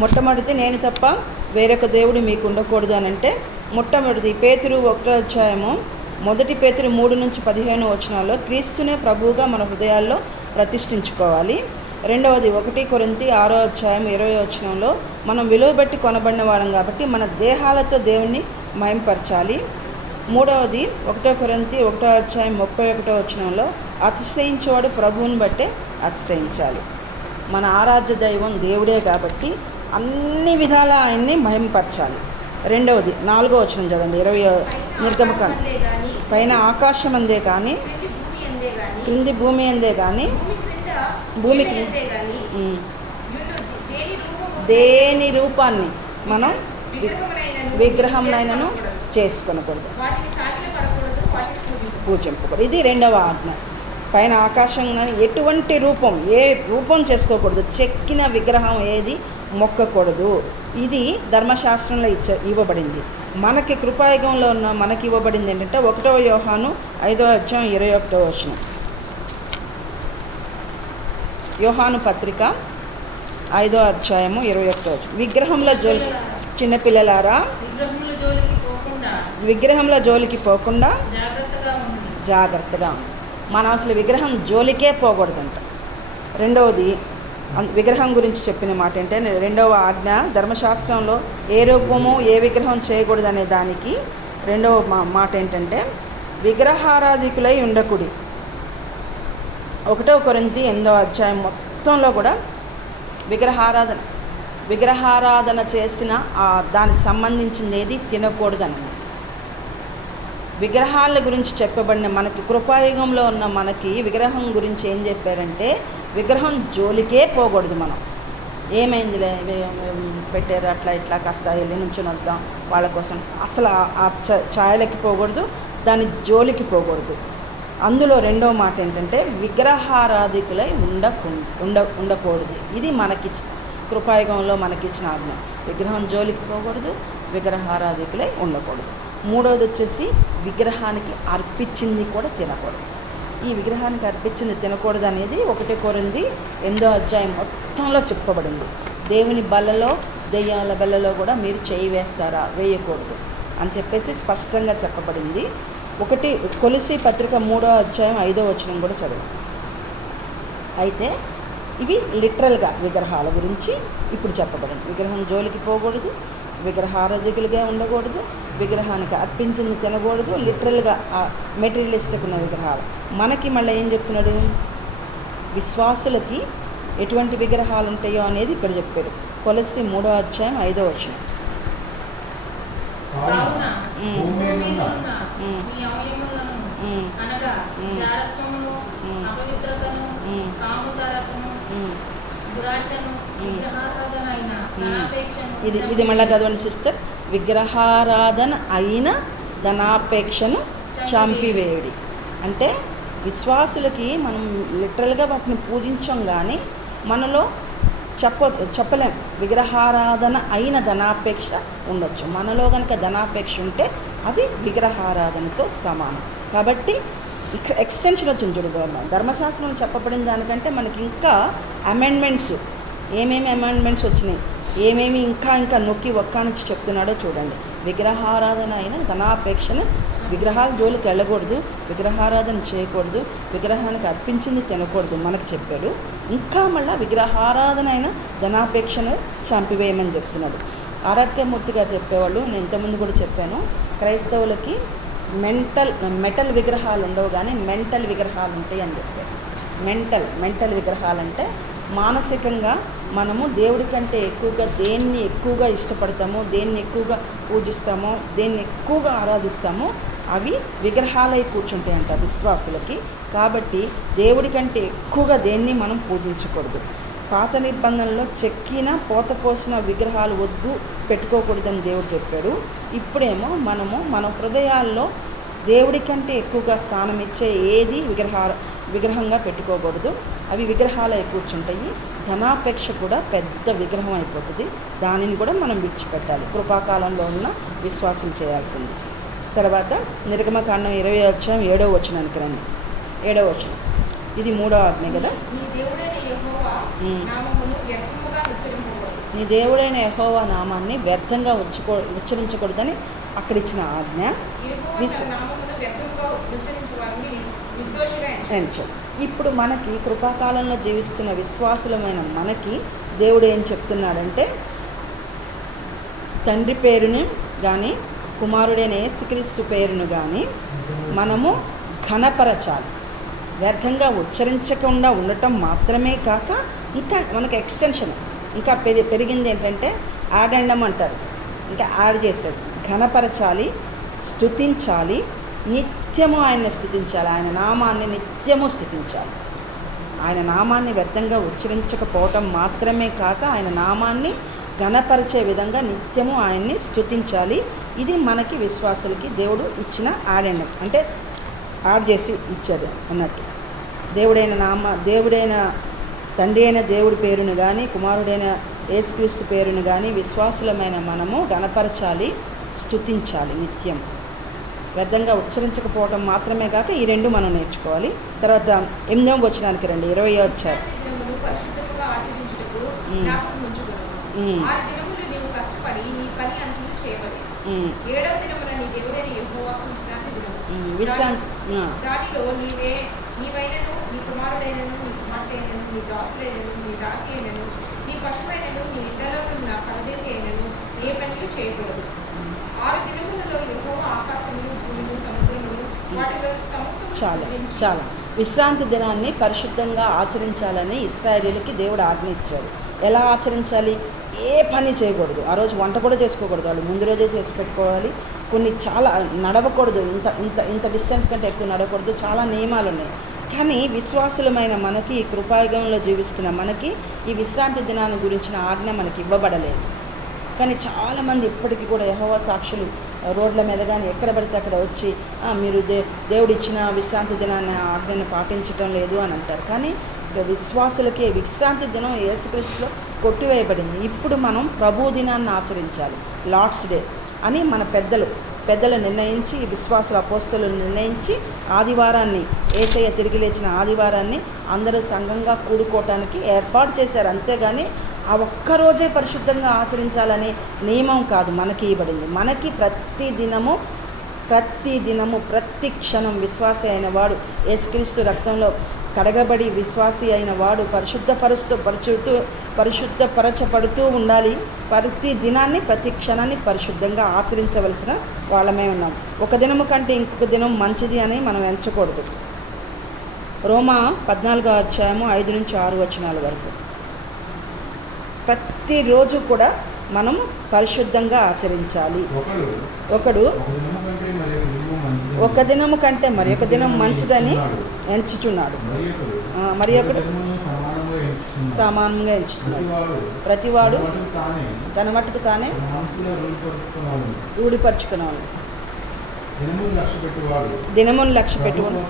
మొట్టమొదటి నేను తప్ప వేరొక దేవుడు మీకు ఉండకూడదు అని అంటే, మొట్టమొదటిది పేతురు 1వ అధ్యాయము 1 పేతురు 3-15 వచనాల్లో క్రీస్తునే ప్రభువుగా మన హృదయాల్లో ప్రతిష్ఠించుకోవాలి. రెండవది 1 కొరింథీ 6వ అధ్యాయం 20వ వచనంలో మనం విలువ పెట్టి కొనబడిన వాళ్ళం కాబట్టి మన దేహాలతో దేవుణ్ణి మహింపరచాలి. మూడవది 1 కొరింథీ 1వ అధ్యాయం 31వ వచనంలో అతిశయించేవాడు ప్రభువుని బట్టే అతిశయించాలి. మన ఆరాధ్య దైవం దేవుడే కాబట్టి అన్ని విధాల ఆయన్ని మహింపరచాలి. రెండవది 4వ వచనం చదవండి, 20 నిర్గమకాండం. పైన ఆకాశం అందే కానీ క్రింది భూమి అందే కానీ భూమికి దేని రూపాన్ని మనం విగ్రహంనైనను చేసుకొనకూడదు, పూజింపకూడదు. ఇది రెండవ ఆజ్ఞ. పైన ఆకాశం కానీ ఎటువంటి రూపం, ఏ రూపం చేసుకోకూడదు, చెక్కిన విగ్రహం ఏది మొక్కకూడదు. ఇది ధర్మశాస్త్రంలో ఇవ్వబడింది. మనకి కృపాయుగంలో ఉన్న మనకి ఇవ్వబడింది ఏంటంటే 1వ యోహాను 5వ అధ్యాయం 21వ వచనం. యోహాను పత్రిక 5వ అధ్యాయము 21వ వచనం. విగ్రహంలో జోలికి, చిన్నపిల్లలారా విగ్రహంలో జోలికి పోకుండా జాగ్రత్తగా. మనం అసలు విగ్రహం జోలికే పోకూడదంట. రెండవది విగ్రహం గురించి చెప్పిన మాట ఏంటంటే, రెండవ ఆజ్ఞ ధర్మశాస్త్రంలో ఏ రూపము ఏ విగ్రహం చేయకూడదనే దానికి రెండవ మాట ఏంటంటే విగ్రహారాధికులై ఉండకుడి. 1 కొరింథీ 8వ అధ్యాయం మొత్తంలో కూడా విగ్రహారాధన చేసిన దానికి సంబంధించింది ఏది తినకూడదన్నమాట. విగ్రహాల గురించి చెప్పబడిన మనకి కృపాయుగంలో ఉన్న మనకి విగ్రహం గురించి ఏం చెప్పారంటే విగ్రహం జోలికే పోకూడదు. మనం ఏమైందిలే పెట్టారు అట్లా ఇట్లా కాస్త వెళ్ళి నుంచుని వద్దాం వాళ్ళ కోసం, అసలు ఆ ఛాయలకి పోకూడదు, దాని జోలికి పోకూడదు. అందులో రెండవ మాట ఏంటంటే విగ్రహారాధికులై ఉండకూడదు. ఇది మనకి కృపాయుగంలో మనకిచ్చిన ఆజ్ఞ. విగ్రహం జోలికి పోకూడదు, విగ్రహారాధికులై ఉండకూడదు. మూడవది వచ్చేసి విగ్రహానికి అర్పించింది కూడా తినకూడదు. ఈ విగ్రహానికి అర్పించింది తినకూడదు అనేది 1 కొరింథీ 8వ అధ్యాయం మొత్తంలో చెప్పబడింది. దేవుని బల్లలో, దెయ్యాల బల్లలో కూడా మీరు చేయి వేస్తారా, వేయకూడదు అని చెప్పేసి స్పష్టంగా చెప్పబడింది. 1 కొలస్సీ పత్రిక 3వ అధ్యాయం 5వ వచనం కూడా చదువు. అయితే ఇవి లిటరల్గా విగ్రహాల గురించి ఇప్పుడు చెప్పబడింది. విగ్రహం జోలికి పోకూడదు, విగ్రహారాధికులుగా ఉండకూడదు, విగ్రహానికి అర్పించింది తినకూడదు. లిటరల్గా మెటీరియలిస్టిక్ ఉన్న విగ్రహాలు. మనకి మళ్ళీ ఏం చెప్తున్నాడు, విశ్వాసులకి ఎటువంటి విగ్రహాలు ఉంటాయో అనేది ఇక్కడ చెప్పాడు. కొలస్సీ 3వ అధ్యాయం 5వ వచనం. ఇది మళ్ళీ చదవండి సిస్టర్. విగ్రహారాధన అయిన ధనాపేక్షను చంపివేయుడి. అంటే విశ్వాసులకి మనం లిటరల్గా వాటిని పూజించాం కానీ మనలో చెప్పలేం. విగ్రహారాధన అయిన ధనాపేక్ష ఉండొచ్చు. మనలో కనుక ధనాపేక్ష ఉంటే అది విగ్రహారాధనతో సమానం. కాబట్టి ఎక్స్టెన్షన్ వచ్చింది చూడు. ధర్మశాస్త్రం చెప్పబడిన దానికంటే మనకి ఇంకా అమెండ్మెంట్స్, ఏమేమి అమెండ్మెంట్స్ వచ్చినాయి, ఏమేమి ఇంకా నొక్కి ఒక్కానికి చెప్తున్నాడో చూడండి. విగ్రహారాధన అయిన ధనాపేక్షను, విగ్రహాల జోలికి వెళ్ళకూడదు, విగ్రహారాధన చేయకూడదు, విగ్రహానికి అర్పించింది తినకూడదు మనకు చెప్పాడు. ఇంకా మళ్ళీ విగ్రహారాధన అయిన ధనాపేక్షను చంపివేయమని చెప్తున్నాడు. ఆరాధ్యమూర్తి గారు చెప్పేవాళ్ళు, నేను ఇంతకుముందు కూడా చెప్పాను, క్రైస్తవులకి మెటల్ విగ్రహాలు ఉండవు కానీ మెంటల్ విగ్రహాలు ఉంటాయి అని చెప్పారు. మెంటల్ విగ్రహాలు అంటే మానసికంగా మనము దేవుడి కంటే ఎక్కువగా దేన్ని ఎక్కువగా ఇష్టపడతామో, దేన్ని ఎక్కువగా పూజిస్తామో, దేన్ని ఎక్కువగా ఆరాధిస్తామో అవి విగ్రహాలై కూర్చుంటాయంట విశ్వాసులకి. కాబట్టి దేవుడి కంటే ఎక్కువగా దేన్ని మనం పూజించకూడదు. పాత నిబంధనలో చెక్కిన పోసిన విగ్రహాలు వద్దు, పెట్టుకోకూడదని దేవుడు చెప్పాడు. ఇప్పుడేమో మనము మన హృదయాల్లో దేవుడి కంటే ఎక్కువగా స్థానం ఇచ్చే ఏది విగ్రహంగా పెట్టుకోకూడదు. అవి విగ్రహాలే కూర్చుంటాయి. ధనాపేక్ష కూడా పెద్ద విగ్రహం అయిపోతుంది. దానిని కూడా మనం విడిచిపెట్టాలి. కృపాకాలంలో ఉన్న విశ్వాసం చేయాల్సింది. తర్వాత నిర్గమకాండం 20వ అధ్యాయం 7వ వచనానికి రండి. 7వ వచనం. ఇది 3వ ఆజ్ఞ కదా. నీ దేవుడైన యెహోవా నామాన్ని వ్యర్థంగా ఉచ్చరించకూడదని అక్కడ ఇచ్చిన ఆజ్ఞ. ఇప్పుడు మనకి కృపాకాలంలో జీవిస్తున్న విశ్వాసులమైన మనకి దేవుడు ఏం చెప్తున్నాడంటే, తండ్రి పేరుని కానీ కుమారుడైన యేసుక్రీస్తు పేరును కానీ మనము ఘనపరచాలి. వ్యర్థంగా ఉచ్చరించకుండా ఉండటం మాత్రమే కాక ఇంకా మనకు ఎక్స్టెన్షన్ ఇంకా పెరిగింది ఏంటంటే యాడండం అంటారు, ఇంకా యాడ్ చేశాడు. ఘనపరచాలి, స్తుతించాలి, నిత్యము ఆయన్ని స్తుతించాలి, ఆయన నామాన్ని నిత్యము స్తుతించాలి. ఆయన నామాన్ని వ్యర్థంగా ఉచ్చరించకపోవటం మాత్రమే కాక ఆయన నామాన్ని ఘనపరిచే విధంగా నిత్యము ఆయన్ని స్తుతించాలి. ఇది మనకి విశ్వాసులకి దేవుడు ఇచ్చిన యాడండం, అంటే యాడ్ చేసి ఇచ్చాడు అన్నట్టు. దేవుడైన తండ్రి అయిన దేవుడి పేరును కానీ కుమారుడైన యేసుక్రీస్తు పేరును కానీ విశ్వాసులమైన మనము ఘనపరచాలి, స్తుతించాలి నిత్యం. వ్యర్థంగా ఉచ్చరించకపోవటం మాత్రమే కాక ఈ రెండు మనం నేర్చుకోవాలి. తర్వాత 8వ వచనానికి రండి, 20వ వచ్చారు. విశ్రాంతి చాలా విశ్రాంతి దినాన్ని పరిశుద్ధంగా ఆచరించాలని ఇశ్రాయేలీయులకి దేవుడు ఆజ్ఞ ఇచ్చాడు. ఎలా ఆచరించాలి? ఏ పని చేయకూడదు, ఆ రోజు వంట కూడా చేసుకోకూడదు, వాళ్ళు ముందు రోజే చేసి పెట్టుకోవాలి. కొన్ని చాలా నడవకూడదు, ఇంత ఇంత ఇంత డిస్టెన్స్ కంటే ఎక్కువ నడవకూడదు, చాలా నియమాలు ఉన్నాయి. కానీ విశ్వాసులమైన మనకి, ఈ కృపాయుగంలో జీవిస్తున్న మనకి ఈ విశ్రాంతి దినాన్ని గురించిన ఆజ్ఞ మనకి ఇవ్వబడలేదు. కానీ చాలామంది ఇప్పటికీ కూడా యెహోవా సాక్షులు రోడ్ల మీద కానీ ఎక్కడ పడితే అక్కడ వచ్చి మీరు దేవుడిచ్చిన విశ్రాంతి దినాన్ని ఆజ్ఞను పాటించడం లేదు అని అంటారు. కానీ విశ్వాసులకే విశ్రాంతి దినం యేసుక్రీస్తులో కొట్టివేయబడింది. ఇప్పుడు మనం ప్రభు దినాన్ని ఆచరించాలి, లార్డ్స్ డే అని మన పెద్దలు నిర్ణయించి, విశ్వాసుల అపోస్తలు నిర్ణయించి ఆదివారాన్ని, యేసయ్య తిరిగి లేచిన ఆదివారాన్ని అందరూ సంఘంగా కూడుకోవటానికి ఏర్పాటు చేశారు. అంతేగాని ఆ ఒక్కరోజే పరిశుద్ధంగా ఆచరించాలనే నియమం కాదు మనకి ఇవ్వబడింది. మనకి ప్రతి దినము ప్రతి విశ్వాసి అయిన వాడు, యేసుక్రీస్తు రక్తంలో కడగబడి విశ్వాసి అయిన వాడు పరిశుద్ధపరచబడుతూ ఉండాలి. ప్రతి దినాన్ని ప్రతి క్షణాన్ని పరిశుద్ధంగా ఆచరించవలసిన వాళ్ళమే ఉన్నాం. ఒక దినము కంటే ఇంకొక దినం మంచిది అని మనం ఎంచకూడదు. రోమా 14వ అధ్యాయము 5-6 వచనాల వరకు ప్రతిరోజు కూడా మనము పరిశుద్ధంగా ఆచరించాలి. ఒకడు ఒక దినము కంటే మరి ఒక దినం మంచిదని ఎంచుచున్నాడు, మరి ఒకడు సమానంగా ఎంచుచున్నాడు. ప్రతివాడు తన మట్టుకు తానే రూఢిపరుచుకున్నాడు. దినమును లక్ష్య పెట్టువాడు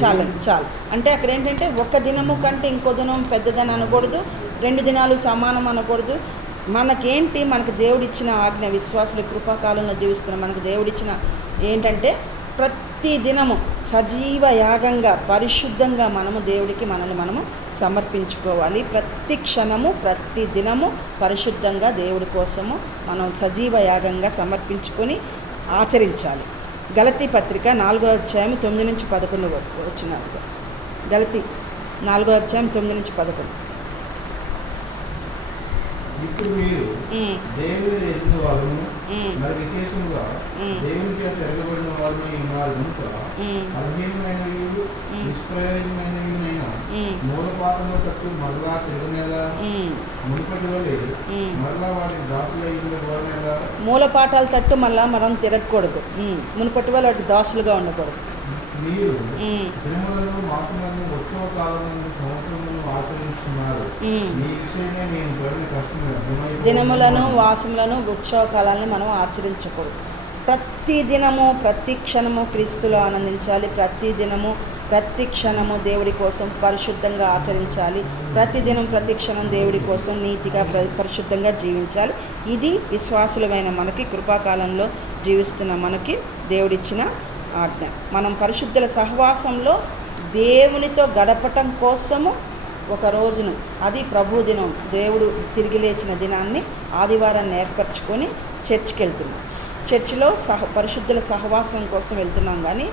చాలు. అంటే అక్కడ ఏంటంటే ఒక దినము కంటే ఇంకో దినం పెద్దదని అనకూడదు, 2 దినాలు సమానం అనకూడదు. మనకేంటి, మనకు దేవుడిచ్చిన ఆజ్ఞ, విశ్వాసుల కృపాకాలంలో జీవిస్తున్న మనకు దేవుడిచ్చిన ఏంటంటే ప్రతి దినము సజీవ యాగంగా పరిశుద్ధంగా మనము దేవుడికి మనల్ని మనము సమర్పించుకోవాలి. ప్రతి క్షణము ప్రతి దినము పరిశుద్ధంగా దేవుడి కోసము మనం సజీవ యాగంగా సమర్పించుకొని ఆచరించాలి. గలతీ పత్రిక 4వ అధ్యాయం 9-11 వచ్చినారు. గలతీ 4వ అధ్యాయం 9-11. ఇప్పుడు మీరు దేవుని ఎరిగిన వారును మరి విశేషముగా దేవుని చేత ఎరగబడిన వారిని ఉన్నారు కనుక అధీనమైనవి నిష్ప్రయోజనమైనవినైన మూలపాతంలో తట్టు మరలా తిరగనేలా మునుపటి వలె మరలా వాటి దాసులై ఉండకూడనేలా. మూలపాఠాల తట్టు మళ్ళా మనం తిరగకూడదు, మునుపటి వాళ్ళు వాటి దాసులుగా ఉండకూడదు. మీరు దినములను మాసములను ఉత్సవ కాలములను సంవత్సరములను ఆచరించున్నారు. ఈ విషయమే నేను పడిన కష్టం. దినములను వాసములను ఉత్సవ కాలాలను మనం ఆచరించకూడదు. ప్రతి దినము ప్రతి క్షణము క్రీస్తులో ఆనందించాలి. ప్రతి దినము ప్రతి క్షణము దేవుడి కోసం పరిశుద్ధంగా ఆచరించాలి. ప్రతిదినం ప్రతి క్షణం దేవుడి కోసం నీతిగా పరిశుద్ధంగా జీవించాలి. ఇది విశ్వాసులమైన మనకి, కృపాకాలంలో జీవిస్తున్న మనకి దేవుడిచ్చిన ఆజ్ఞ. మనం పరిశుద్ధుల సహవాసంలో దేవునితో గడపటం కోసము ఒక రోజును, అది ప్రభు దినం, దేవుడు తిరిగి లేచిన దినాన్ని ఆదివారాన్ని ఏర్పరచుకొని చర్చ్కి వెళ్తున్నాం. చర్చిలో పరిశుద్ధుల సహవాసం కోసం వెళ్తున్నాం. కానీ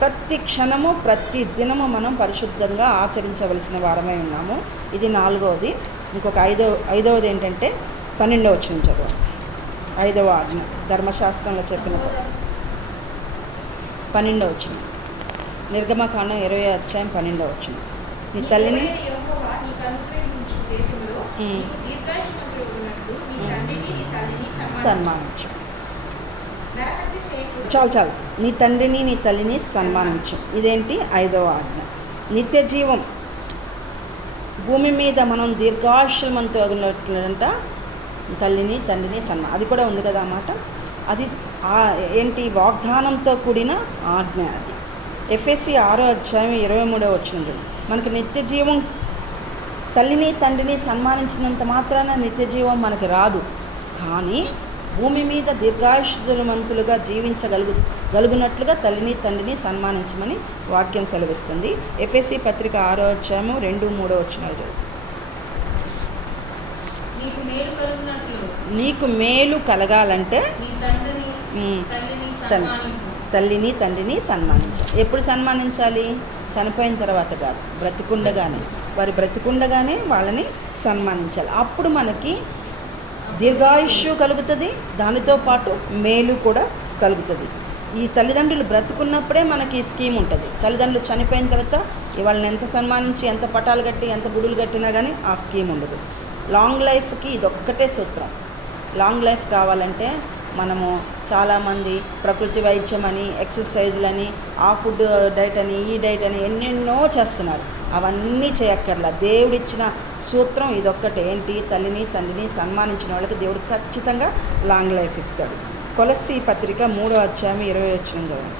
ప్రతి క్షణము ప్రతి దినము మనం పరిశుద్ధంగా ఆచరించవలసిన వారమై ఉన్నాము. ఇది 4వది. ఇంకొక ఐదవది ఏంటంటే 12వ వచనం చదువు. 5వ ఆజ్ఞ ధర్మశాస్త్రంలో చెప్పిన 12వ వచనం. నిర్గమకాండం 20వ అధ్యాయం 12వ వచనం. నీ తల్లిని సన్మానించు. చాలు. నీ తండ్రిని నీ తల్లిని సన్మానించు. ఇదేంటి? 5వ ఆజ్ఞ. నిత్య జీవం, భూమి మీద మనం దీర్ఘాయుష్మంతో వదిలినట్లంట తల్లిని తండ్రిని సన్మానం. అది కూడా ఉంది కదా అన్నమాట. అది ఏంటి? వాగ్దానంతో కూడిన ఆజ్ఞ అది. ఎఫెసీ 6వ అధ్యాయం 23వ వచనం. మనకి నిత్య జీవం, తల్లిని తండ్రిని సన్మానించినంత మాత్రాన నిత్య జీవం మనకి రాదు. కానీ భూమి మీద దీర్ఘాయుష్మంతులుగా జీవించగలుగునట్లుగా తల్లిని తండ్రిని సన్మానించమని వాక్యం సెలవిస్తుంది. ఎఫెసీ పత్రిక 6వ అధ్యాయము 2-3 వచనాలు. నీకు మేలు కలగాలంటే తల్లిని తండ్రిని సన్మానించాలి. ఎప్పుడు సన్మానించాలి? చనిపోయిన తర్వాత కాదు, బ్రతికుండగానే. వారి బ్రతికుండగానే వాళ్ళని సన్మానించాలి. అప్పుడు మనకి దీర్ఘాయుష్యు కలుగుతుంది, దానితో పాటు మేలు కూడా కలుగుతుంది. ఈ తల్లిదండ్రులు బ్రతుకున్నప్పుడే మనకి స్కీమ్ ఉంటుంది. తల్లిదండ్రులు చనిపోయిన తర్వాత వాళ్ళని ఎంత సన్మానించి, ఎంత పటాలు కట్టి, ఎంత గుడులు కట్టినా కానీ ఆ స్కీమ్ ఉండదు. లాంగ్ లైఫ్కి ఇదొక్కటే సూత్రం. లాంగ్ లైఫ్ కావాలంటే మనము చాలామంది ప్రకృతి వైద్యం అని, ఎక్సర్సైజ్లని, ఆ ఫుడ్ డైట్ అని, ఈ డైట్ అని ఎన్నెన్నో చేస్తున్నారు. అవన్నీ చేయక్కర్లా. దేవుడిచ్చిన సూత్రం ఇదొక్కటే. ఏంటి? తల్లిని తండ్రిని సన్మానించిన వాళ్ళకి దేవుడు ఖచ్చితంగా లాంగ్ లైఫ్ ఇస్తాడు. కొలస్సీ పత్రిక 3వ అధ్యాయం 20 వచనం.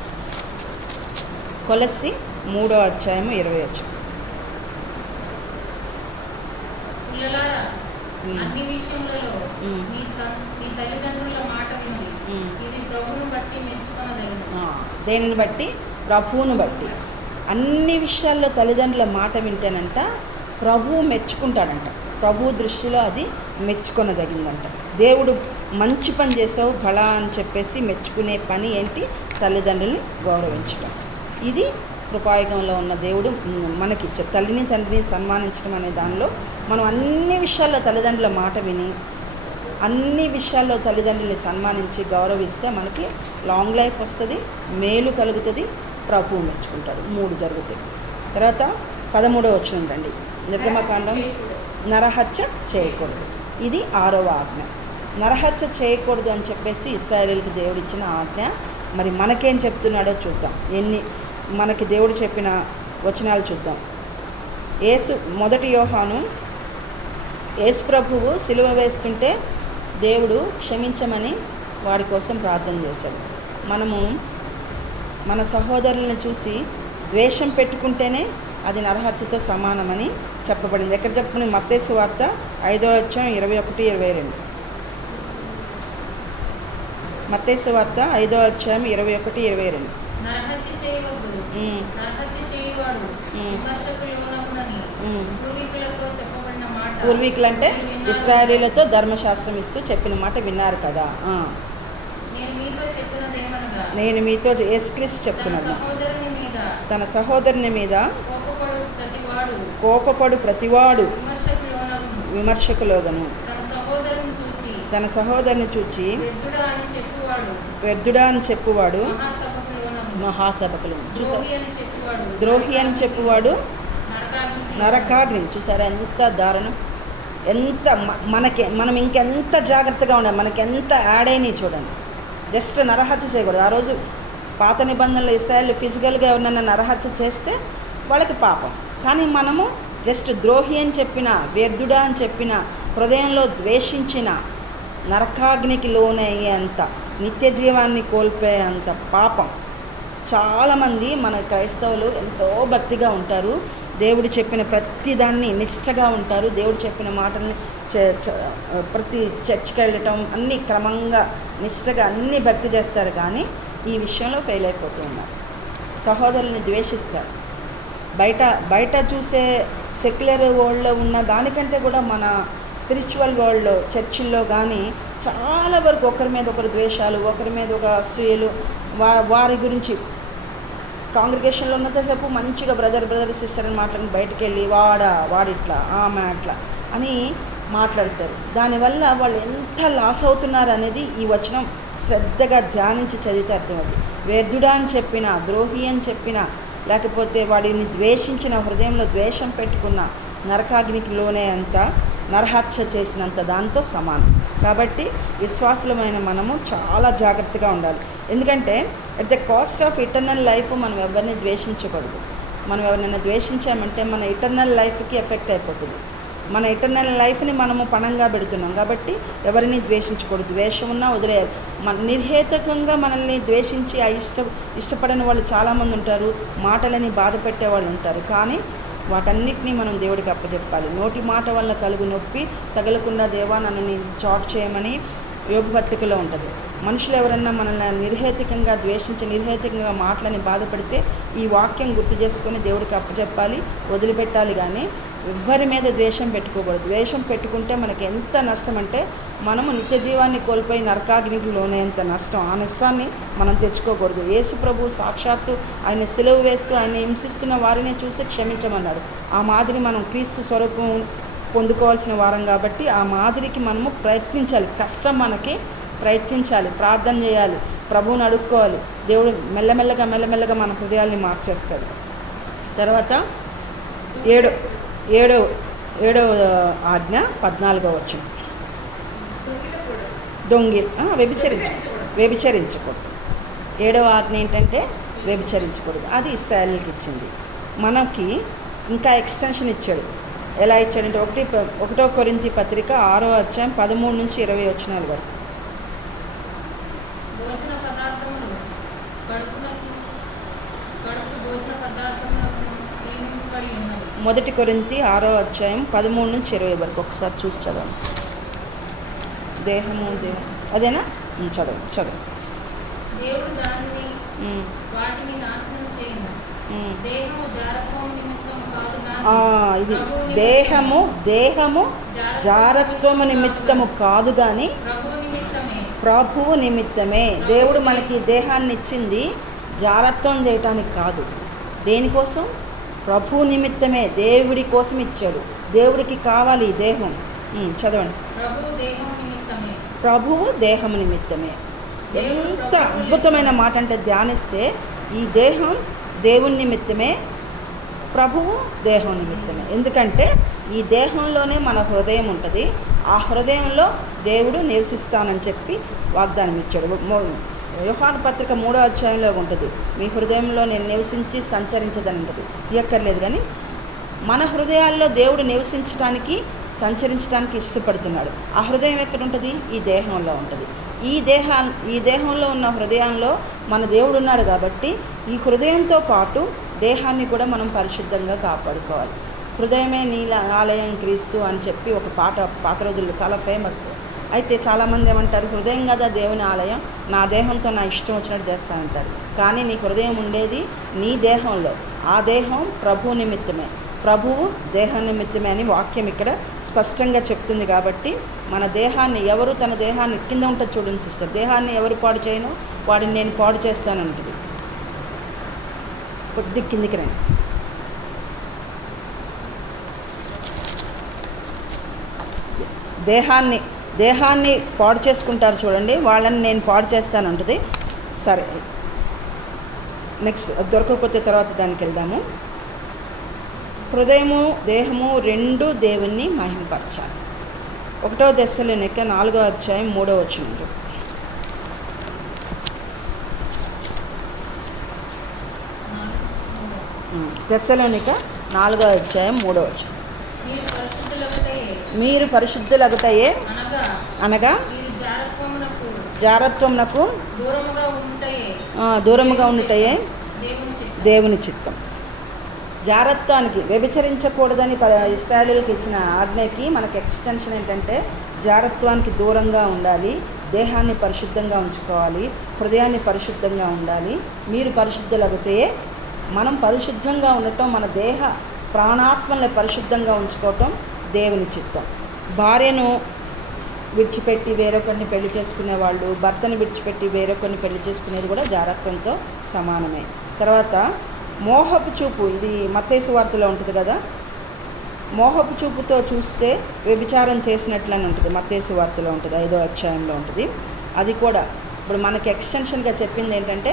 కొలస్సీ 3వ అధ్యాయం 20 వచనం. అన్ని విషయములలో మీ తల్లిదండ్రుల మాట వింది. ఇది ప్రభువును బట్టి మెచ్చుకొనదగినది. దేనిని బట్టి? ప్రభువును బట్టి. అన్ని విషయాల్లో తల్లిదండ్రుల మాట వింటేనంట ప్రభువు మెచ్చుకుంటాడంట. ప్రభు దృష్టిలో అది మెచ్చుకొనదగిందంట. దేవుడు మంచి పని చేసావు బలా అని చెప్పేసి మెచ్చుకునే పని ఏంటి? తల్లిదండ్రుల్ని గౌరవించడం. ఇది కృపాయుగంలో ఉన్న దేవుడు మనకిచ్చే తల్లిని తండ్రిని సన్మానించడం అనే దానిలో మనం అన్ని విషయాల్లో తల్లిదండ్రుల మాట విని, అన్ని విషయాల్లో తల్లిదండ్రుల్ని సన్మానించి గౌరవిస్తే మనకి లాంగ్ లైఫ్ వస్తుంది, మేలు కలుగుతుంది, ప్రభువు మెచ్చుకుంటాడు. 3 జరుగుతాయి. తర్వాత 13వ వచనం రండి. నిర్గమకాండం. నరహత్య చేయకూడదు. ఇది 6వ ఆజ్ఞ. నరహత్య చేయకూడదు అని చెప్పేసి ఇశ్రాయేలీయులకు దేవుడు ఇచ్చిన ఆజ్ఞ. మరి మనకేం చెప్తున్నాడో చూద్దాం. మనకి దేవుడు చెప్పిన వచనాలు చూద్దాం. మొదటి యోహాను, యేసు ప్రభువు సిలువ వేస్తుంటే దేవుడు క్షమించమని వాడి కోసం ప్రార్థన చేశాడు. మనము మన సహోదరులను చూసి ద్వేషం పెట్టుకుంటేనే అది నరహత్యతో సమానమని చెప్పబడింది. ఎక్కడ చెప్పబడింది? మత్తయి సువార్త 5వ అధ్యాయం 21-22. మత్తయి సువార్త 5వ అధ్యాయం 21-22. నరహత్య చేయవద్దు, నరహత్య చేయవాడు విమర్శకు లోనగునని పూర్వీకులతో చెప్పబడిన మాట. పూర్వీకులంటే ఇశ్రాయేలీయులతో ధర్మశాస్త్రం ఇస్తూ చెప్పిన మాట విన్నారు కదా. నేను మీతో యేసుక్రీస్తు చెప్తున్నాను, తన సహోదరుని మీద కోపపడు ప్రతివాడు విమర్శకులోగను, తన సహోదరుని చూచి వ్యర్థుడా అని చెప్పువాడు మహాసభకులు. చూసారు? ద్రోహి అని చెప్పువాడు నరకాగ్ని. చూసారా ఎంత దారుణం? ఎంత మనం ఇంకెంత జాగ్రత్తగా ఉండాలి, మనకెంత యాడ్ అయినాయి చూడండి. జస్ట్ నరహత్య చేయకూడదు. ఆ రోజు పాత నిబంధనలు ఇశ్రాయేలు ఫిజికల్గా ఎవరినైనా నరహత్య చేస్తే వాళ్ళకి పాపం. కానీ మనము జస్ట్ ద్రోహి అని చెప్పిన, వ్యర్థుడా అని చెప్పిన, హృదయంలో ద్వేషించిన, నరకాగ్నికి లోనయ్యేంత, నిత్య జీవాన్ని కోల్పోయేంత పాపం. చాలామంది మన క్రైస్తవులు ఎంతో భక్తిగా ఉంటారు, దేవుడు చెప్పిన ప్రతిదాన్ని నిష్టగా ఉంటారు, దేవుడు చెప్పిన మాటల్ని ప్రతి చర్చికి వెళ్ళటం అన్నీ క్రమంగా నిష్టగా అన్నీ భక్తి చేస్తారు. కానీ ఈ విషయంలో ఫెయిల్ అయిపోతూ ఉన్నారు. సహోదరుల్ని ద్వేషిస్తారు. బయట చూసే సెక్యులర్ వరల్డ్లో ఉన్న దానికంటే కూడా మన స్పిరిచువల్ వరల్డ్లో చర్చిల్లో కానీ చాలా వరకు ఒకరి మీద ఒకరు ద్వేషాలు, ఒకరి మీద ఒక అసూయలు, వారి గురించి కాంగ్రిగేషన్లో ఉన్నంతసేపు మంచిగా బ్రదర్ సిస్టర్ అని మాట్లాడి బయటకు వెళ్ళి వాడిట్లా ఆమె అట్లా అని మాట్లాడతారు. దానివల్ల వాళ్ళు ఎంత లాస్ అవుతున్నారు అనేది ఈ వచనం శ్రద్ధగా ధ్యానించి చదివితే అర్థమవుతుంది. వ్యర్థుడా అని చెప్పినా, ద్రోహి అని చెప్పినా, లేకపోతే వాడిని ద్వేషించిన, హృదయంలో ద్వేషం పెట్టుకున్న నరకాగ్నికి లోనే అంత, నరహత్య చేసినంత దాంతో సమానం. కాబట్టి విశ్వాసులమైన మనము చాలా జాగ్రత్తగా ఉండాలి. ఎందుకంటే at the cost of eternal life మనం ఎవరిని ద్వేషించకూడదు. మనం ఎవరినైనా ద్వేషించామంటే మన ఇటర్నల్ లైఫ్కి ఎఫెక్ట్ అయిపోతుంది. మన ఇటర్నల్ లైఫ్ని మనము పణంగా పెడుతున్నాం కాబట్టి ఎవరిని ద్వేషించకూడదు. ద్వేషం ఉన్నా వదిలేయాలి. నిర్హేతుకంగా మనల్ని ద్వేషించి ఇష్టపడని వాళ్ళు చాలామంది ఉంటారు, మాటలని బాధ పెట్టేవాళ్ళు ఉంటారు. కానీ వాటన్నిటినీ మనం దేవుడికి అప్పచెప్పాలి. నోటి మాట వల్ల కలుగు నొప్పి తగలకుండా దేవా నన్ను చాటు చేయమని యోబు పత్రికలో ఉంటుంది. మనుషులు ఎవరన్నా మనల్ని నిర్హేతుకంగా ద్వేషించి నిర్హేతుకంగా మాటలని బాధపడితే ఈ వాక్యం గుర్తు చేసుకొని దేవుడికి అప్పచెప్పాలి, వదిలిపెట్టాలి. కానీ ఎవ్వరి మీద ద్వేషం పెట్టుకోకూడదు. ద్వేషం పెట్టుకుంటే మనకి ఎంత నష్టం అంటే మనము నిత్య జీవాన్ని కోల్పోయి నరకాగ్నికి లోనేంత నష్టం. ఆ నష్టాన్ని మనం తెచ్చుకోకూడదు. యేసు ప్రభు సాక్షాత్తు ఆయన సిలువ వేస్తూ ఆయన హింసిస్తున్న వారిని చూసి క్షమించమన్నాడు. ఆ మాదిరి మనం క్రీస్తు స్వరూపం పొందుకోవాల్సిన వారం కాబట్టి ఆ మాదిరికి మనము ప్రయత్నించాలి. కష్టం మనకి, ప్రయత్నించాలి, ప్రార్థన చేయాలి, ప్రభువుని అడుక్కోవాలి. దేవుడు మెల్లమెల్లగా మన హృదయాల్ని మార్చేస్తాడు. తర్వాత ఏడో ఆజ్ఞ 14వ వచనం, వ్యభిచరించకూడదు. 7వ ఆజ్ఞ ఏంటంటే వ్యభిచరించకూడదు. అది ఇశ్రాయేలుకి ఇచ్చింది. మనకి ఇంకా ఎక్స్టెన్షన్ ఇచ్చాడు. ఎలా ఇచ్చాడంటే 1 కొరింథీ పత్రిక 6వ అధ్యాయం 13 నుంచి 20 వచనాల వరకు. మొదటి కొరింథీ 6వ అధ్యాయం 13 నుంచి 20 వరకు ఒకసారి చూసి చదవండి. దేహం అదేనా? చదవండి. దేవుడు దానిని వాటిని నాశనం చేయను. దేహము జారత్వము నిమిత్తము కాదు గాని ఇది దేహము జారత్వము నిమిత్తము కాదు కానీ ప్రభువు నిమిత్తమే. దేవుడు మనకి దేహాన్ని ఇచ్చింది జారత్వం చేయటానికి కాదు. దేనికోసం? ప్రభువు నిమిత్తమే. దేవుడి కోసం ఇచ్చాడు. దేవుడికి కావాలి ఈ దేహం. చదవండి. ప్రభువు దేహము నిమిత్తమే. ఎంత అద్భుతమైన మాట అంటే ధ్యానిస్తే ఈ దేహం దేవుని నిమిత్తమే, ప్రభువు దేహం నిమిత్తమే. ఎందుకంటే ఈ దేహంలోనే మన హృదయం ఉంటుంది. ఆ హృదయంలో దేవుడు నివసిస్తానని చెప్పి వాగ్దానం ఇచ్చాడు. యోహాను పత్రిక 3వ అధ్యాయంలో ఉంటుంది, మీ హృదయంలో నేను నివసించి సంచరించదని ఉంటుంది. తీయక్కర్లేదు. కానీ మన హృదయాల్లో దేవుడు నివసించడానికి, సంచరించడానికి ఇష్టపడుతున్నాడు. ఆ హృదయం ఎక్కడ ఉంటుంది? ఈ దేహంలో ఉంటుంది. ఈ దేహంలో ఉన్న హృదయంలో మన దేవుడు ఉన్నాడు కాబట్టి ఈ హృదయంతో పాటు దేహాన్ని కూడా మనం పరిశుద్ధంగా కాపాడుకోవాలి. హృదయమే నీల ఆలయం క్రీస్తు అని చెప్పి ఒక పాత రోజుల్లో చాలా ఫేమస్. అయితే చాలామంది ఏమంటారు, హృదయం కదా దేవుని ఆలయం, నా దేహంతో నా ఇష్టం వచ్చినట్టు చేస్తానంటారు. కానీ నీ హృదయం ఉండేది నీ దేహంలో. ఆ దేహం ప్రభు నిమిత్తమే, ప్రభువు దేహం నిమిత్తమే అని వాక్యం ఇక్కడ స్పష్టంగా చెప్తుంది. కాబట్టి మన దేహాన్ని ఎవరు, తన దేహాన్ని కింద ఉంటుంది చూడండి సిస్టర్, దేహాన్ని ఎవరు పాడు చేయను వాడిని నేను పాడు చేస్తానంటుంది. కొద్ది కిందికి రండి. దేహాన్ని పాడు చేసుకుంటారు చూడండి, వాళ్ళని నేను పాడు చేస్తానంటుంది. సరే, నెక్స్ట్ దొరకకపోతే తర్వాత దానికి వెళ్దాము. హృదయము దేహము రెండు దేవుణ్ణి మహిమపరచాలి. 1 దెస్సలోనిక 4వ అధ్యాయం 3వ వచనం. దెస్సలోనిక 4వ అధ్యాయం 3వ వచనం. మీరు పరిశుద్ధులగుటయే అనగా జారత్వమునకు దూరముగా ఉండుటయే దేవుని చిత్తం. జారత్వానికి, వ్యభిచరించకూడదని ఇశ్రాయేలుకి ఇచ్చిన ఆజ్ఞకి మనకు ఎక్స్టెన్షన్ ఏంటంటే జారత్వానికి దూరంగా ఉండాలి, దేహాన్ని పరిశుద్ధంగా ఉంచుకోవాలి, హృదయాన్ని పరిశుద్ధంగా ఉండాలి. మీరు పరిశుద్ధులగితే, మనం పరిశుద్ధంగా ఉండటం మన ప్రాణాత్మల్ని పరిశుద్ధంగా ఉంచుకోవటం దేవుని చిత్తం. భార్యను విడిచిపెట్టి వేరొకరిని పెళ్లి చేసుకునే వాళ్ళు, భర్తను విడిచిపెట్టి వేరొకరిని పెళ్లి చేసుకునేది కూడా జారత్వంతో సమానమే. తర్వాత మోహపు చూపు, ఇది మత్తయి సువార్తలో ఉంటుంది కదా. మోహపు చూపుతో చూస్తే వ్యభిచారం చేసినట్లని ఉంటుంది, మత్తయి సువార్తలో ఉంటుంది, 5వ అధ్యాయంలో ఉంటుంది. అది కూడా ఇప్పుడు మనకి ఎక్స్టెన్షన్గా చెప్పింది ఏంటంటే,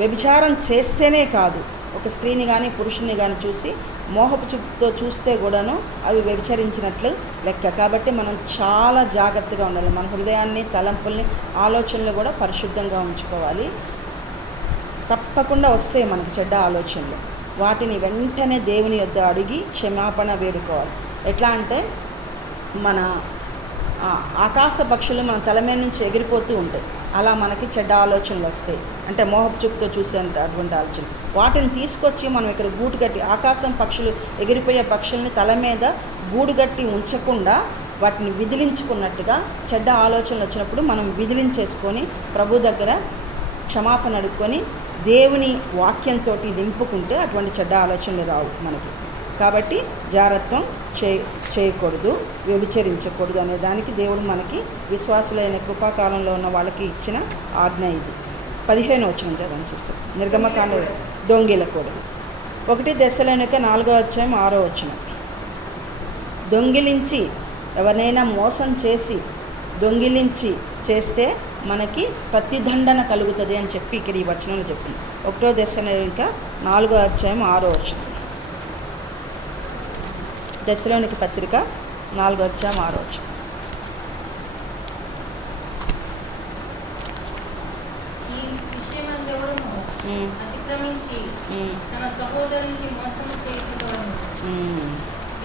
వ్యభిచారం చేస్తేనే కాదు, ఒక స్త్రీని కానీ పురుషుని కానీ చూసి మోహపు చూపుతో చూస్తే కూడాను అవి వ్యభిచరించినట్లు లెక్క. కాబట్టి మనం చాలా జాగ్రత్తగా ఉండాలి. మన హృదయాన్ని, తలంపుల్ని, ఆలోచనలు కూడా పరిశుద్ధంగా ఉంచుకోవాలి. తప్పకుండా వస్తాయి మనకి చెడ్డ ఆలోచనలు. వాటిని వెంటనే దేవుని యొద్ద అడిగి క్షమాపణ వేడుకోవాలి. ఎట్లా అంటే, మన ఆకాశ పక్షులు మన తల మీద నుంచి ఎగిరిపోతూ ఉంటాయి. అలా మనకి చెడ్డ ఆలోచనలు వస్తాయి. అంటే మోహపు చూపుతో చూసే అటువంటి ఆలోచనలు. వాటిని తీసుకొచ్చి మనం ఇక్కడ గూడు కట్టి, ఆకాశం పక్షులు ఎగిరిపోయే పక్షుల్ని తల మీద గూడు కట్టి ఉంచకుండా వాటిని విదిలించుకున్నట్టుగా చెడ్డ ఆలోచనలు వచ్చినప్పుడు మనం విదిలించేసుకొని ప్రభు దగ్గర క్షమాపణ అడుక్కొని దేవుని వాక్యంతో నింపుకుంటే అటువంటి చెడ్డ ఆలోచనలు రావు మనకి. కాబట్టి జారత్వం చేయకూడదు, వ్యభిచరించకూడదు అనే దానికి దేవుడు మనకి విశ్వాసులైన కృపాకాలంలో ఉన్న వాళ్ళకి ఇచ్చిన ఆజ్ఞ ఇది. 15వ వచనం చదవండి సిస్టర్. నిర్గమకాండ దొంగిలకూడదు. 1 దశలోనిక 4వ అధ్యాయం 6వ వచనం. దొంగిలించి ఎవరినైనా మోసం చేసి దొంగిలించి చేస్తే మనకి ప్రతిదండన కలుగుతుంది అని చెప్పి ఇక్కడ ఈ వచనంలో చెప్పింది. 1 దశలోనిక 4వ అధ్యాయం 6వ వచనం. దశలోనిక పత్రిక 4వ అధ్యాయం 6వ వచనం. ఈ విషయమందెవడును అతిక్రమించి తన సహోదరునికి మోసము చేయకూడదు.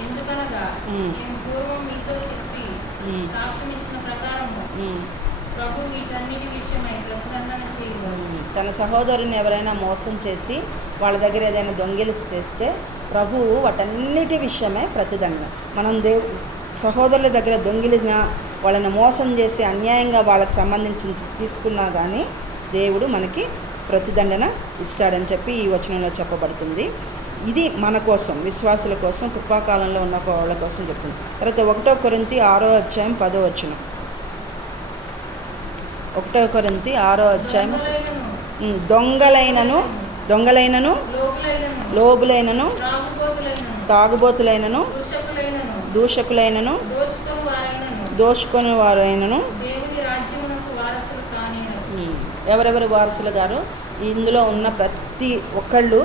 ఎందుకనగా నేను పూర్వం మీతో చెప్పి సాక్ష్యం ఇచ్చిన ప్రకారము ప్రభు వీటన్నిటి విషయమై ప్రతిదండన చేయగలడు. తన సహోదరుని ఎవరైనా మోసం చేసి వాళ్ళ దగ్గర ఏదైనా దొంగిలించి చేస్తే ప్రభువు వాటన్నిటి విషయమై ప్రతిదండన. మనం సహోదరుల దగ్గర దొంగిలిన, వాళ్ళని మోసం చేసి అన్యాయంగా వాళ్ళకి సంబంధించి తీసుకున్నా కానీ దేవుడు మనకి ప్రతిదండన ఇస్తాడని చెప్పి ఈ వచనంలో చెప్పబడుతుంది. ఇది మన కోసం, విశ్వాసుల కోసం, కృపాకాలంలో ఉన్న వాళ్ళ కోసం చెప్తుంది. తర్వాత 1 కొరింథీ 6వ అధ్యాయం 10వ వచనం. 1 కొరింథీ 6వ అధ్యాయం. దొంగలైనను లోబులైనను తాగుబోతులైనను దూషకులైనను దోచుకొని వారైనను ఎవరెవరు వారసులు గారు? ఇందులో ఉన్న ప్రతి ఒక్కళ్ళు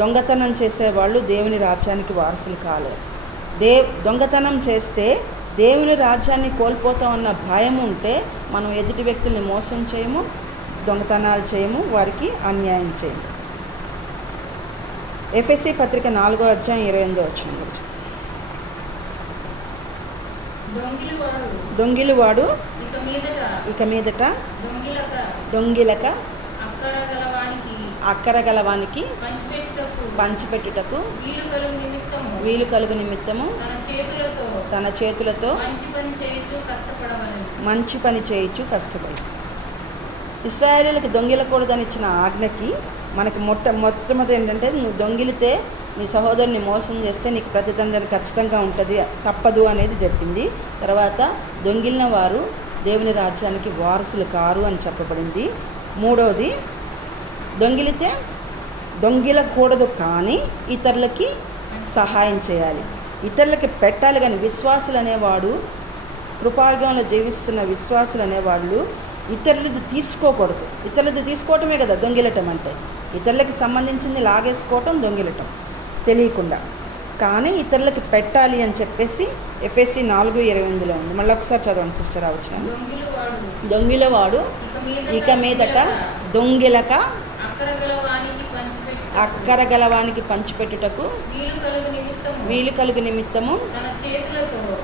దొంగతనం చేసేవాళ్ళు దేవుని రాజ్యానికి వారసులు కాలేరు. దొంగతనం చేస్తే దేవుని రాజ్యాన్ని కోల్పోతామన్న భయం ఉంటే మనం ఎదుటి వ్యక్తుల్ని మోసం చేయము, దొంగతనాలు చేయము, వారికి అన్యాయం చేయము. ఎఫెసీ పత్రిక 4వ అధ్యాయం 28వ వచనం. దొంగిలివాడు ఇక మీదట దొంగిలక అక్కరగలవానికి పంచిపెట్టుటకు వీలు కలుగు నిమిత్తము తన చేతులతో మంచి పని చేయించు కష్టపడి. ఇశ్రాయేలీయులకు దొంగిలకూడదని ఇచ్చిన ఆజ్ఞకి మనకి మొట్టమొదటి ఏంటంటే, నువ్వు దొంగిలితే నీ సహోదరుని మోసం చేస్తే నీకు ప్రతిదండన ఖచ్చితంగా ఉంటుంది, తప్పదు అనేది చెప్పింది. తర్వాత దొంగిలిన వారు దేవుని రాజ్యానికి వారసులు కారు అని చెప్పబడింది. 3వది, దొంగిలితే దొంగిలకూడదు కానీ ఇతరులకి సహాయం చేయాలి, ఇతరులకి పెట్టాలి. కానీ విశ్వాసులు అనేవాడు, కృపాయుగంలో జీవిస్తున్న విశ్వాసులు అనేవాళ్ళు ఇతరులది తీసుకోకూడదు. ఇతరులది తీసుకోవటమే కదా దొంగిలటం అంటే. ఇతరులకి సంబంధించింది లాగేసుకోవటం దొంగిలటం తెలియకుండా. కానీ ఇతరులకి పెట్టాలి అని చెప్పేసి ఎఫెసీ 4:28 ఉంది. మళ్ళీ ఒకసారి చదవండి సిస్టర్. వచ్చిన దొంగిలవాడు ఇక మీదట దొంగిలక అక్కరగలవానికి పంచిపెట్టుటకు వీలు కలుగు నిమిత్తము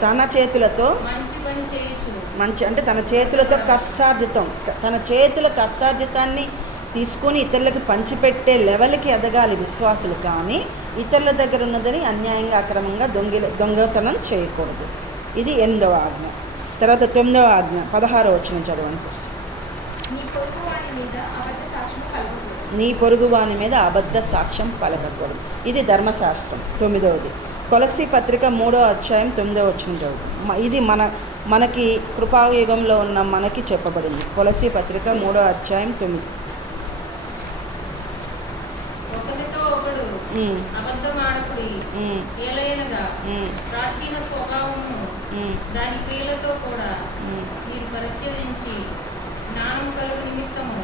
తన చేతులతో మంచి అంటే తన చేతులతో కష్టార్జితం, తన చేతుల కష్టార్జితాన్ని తీసుకొని ఇతరులకు పంచిపెట్టే లెవెల్కి ఎదగాలి విశ్వాసులు. కానీ ఇతరుల దగ్గర ఉన్నదని అన్యాయంగా అక్రమంగా దొంగతనం చేయకూడదు. ఇది 8వ ఆజ్ఞ. తర్వాత 9వ ఆజ్ఞ 16వ వచనం చదవండి సిస్టర్. నీ పొరుగువాని మీద అబద్ధ సాక్ష్యం పలకకూడదు. ఇది ధర్మశాస్త్రం 9వది. కొలస్సీ పత్రిక 3వ అధ్యాయం 9వ వచనం చదువుతుంది. ఇది మనకి కృపాయుగంలో ఉన్న మనకి చెప్పబడింది. కొలస్సీ పత్రిక 3వ అధ్యాయం 9. ఒకరితో ఒకడు అబద్ధమాడకుడి, ఏలయనగా ప్రాచీన స్వభావమును దాని క్రియలతో కూడా మీరు పరిశీలించి జ్ఞానం కలుగు నిమిత్తము